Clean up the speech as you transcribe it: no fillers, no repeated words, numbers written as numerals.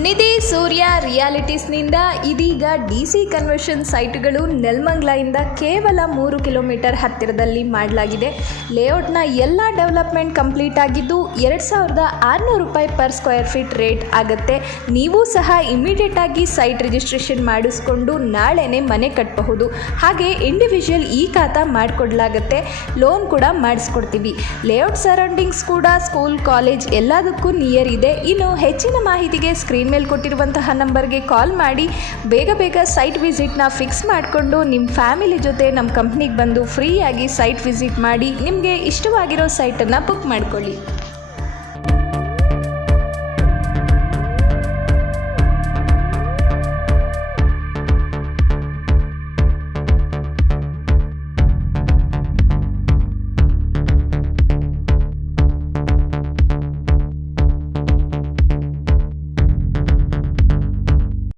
ನಿಧಿ ಸೂರ್ಯ ರಿಯಾಲಿಟೀಸ್ನಿಂದ ಇದೀಗ DC conversion ಸೈಟ್ಗಳು ನೆಲಮಂಗಲದಿಂದ ಕೇವಲ 3 kilometre ಹತ್ತಿರದಲ್ಲಿ ಮಾಡಲಾಗಿದೆ. ಲೇಔಟ್ನ ಎಲ್ಲ ಡೆವಲಪ್ಮೆಂಟ್ ಕಂಪ್ಲೀಟ್ ಆಗಿದ್ದು 2600 ರೂಪಾಯಿ ಪರ್ ಸ್ಕ್ವೇರ್ ಫೀಟ್ ರೇಟ್ ಆಗುತ್ತೆ. ನೀವು ಸಹ ಇಮಿಡಿಯೇಟ್ ಆಗಿ ಸೈಟ್ ರಿಜಿಸ್ಟ್ರೇಷನ್ ಮಾಡಿಸ್ಕೊಂಡು ನಾಳೆನೇ ಮನೆ ಕಟ್ಟಬಹುದು. ಹಾಗೆ ಇಂಡಿವಿಜುವಲ್ ಖಾತಾ ಮಾಡಿಕೊಡ್ಲಾಗುತ್ತೆ. ಲೋನ್ ಕೂಡ ಮಾಡಿಸ್ಕೊಡ್ತೀವಿ. ಲೇಔಟ್ ಸರೌಂಡಿಂಗ್ಸ್ ಕೂಡ ಸ್ಕೂಲ್ ಕಾಲೇಜ್ ಎಲ್ಲದಕ್ಕೂ ನಿಯರ್ ಇದೆ. ಇನ್ನು ಹೆಚ್ಚಿನ ಮಾಹಿತಿಗೆ ಸ್ಕ್ರೀನ್ ಮೇಲೆ ಕೊಟ್ಟಿರುವಂತಹ ನಂಬರ್ಗೆ ಕಾಲ್ ಮಾಡಿ ಬೇಗ ಸೈಟ್ ವಿಸಿಟ್ನ ಫಿಕ್ಸ್ ಮಾಡಿಕೊಂಡು ನಿಮ್ಮ ಫ್ಯಾಮಿಲಿ ಜೊತೆ ನಮ್ಮ ಕಂಪ್ನಿಗೆ ಬಂದು ಫ್ರೀಯಾಗಿ ಸೈಟ್ ವಿಸಿಟ್ ಮಾಡಿ ನಿಮಗೆ ಇಷ್ಟವಾಗಿರೋ ಸೈಟನ್ನು ಬುಕ್ ಮಾಡ್ಕೊಳ್ಳಿ.